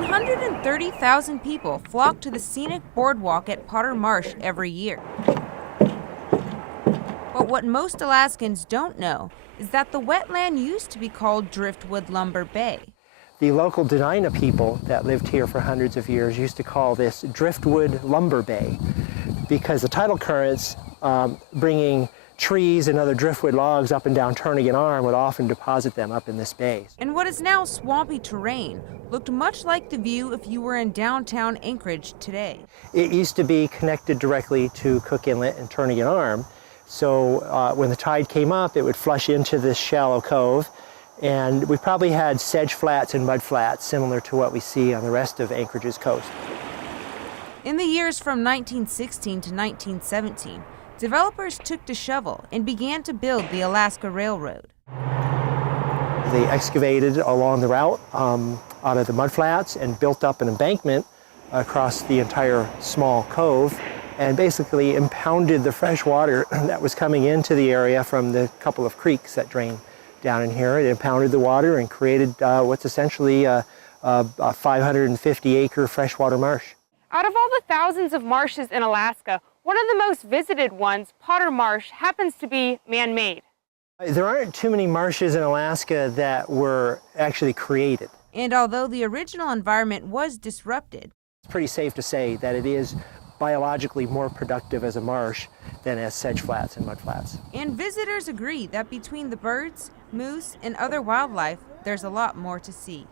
130,000 people flock to the scenic boardwalk at Potter Marsh every year. But what most Alaskans don't know is that the wetland used to be called Driftwood Lumber Bay. The local Dena'ina people that lived here for hundreds of years used to call this Driftwood Lumber Bay because the tidal currents bringing trees and other driftwood logs up and down Turnagain Arm would often deposit them up in this bay. And what is now swampy terrain looked much like the view if you were in downtown Anchorage today. It used to be connected directly to Cook Inlet and Turnagain Arm, so when the tide came up, it would flush into this shallow cove, and we probably had sedge flats and mud flats similar to what we see on the rest of Anchorage's coast. In the years from 1916 to 1917, developers took to shovel and began to build the Alaska Railroad. They excavated along the route out of the mud flats and built up an embankment across the entire small cove and basically impounded the fresh water that was coming into the area from the couple of creeks that drain down in here. It impounded the water and created what's essentially a 550-acre freshwater marsh. Out of all the thousands of marshes in Alaska, one of the most visited ones, Potter Marsh, happens to be man-made. There aren't too many marshes in Alaska that were actually created. And although the original environment was disrupted, it's pretty safe to say that it is biologically more productive as a marsh than as sedge flats and mud flats. And visitors agree that between the birds, moose, and other wildlife, there's a lot more to see.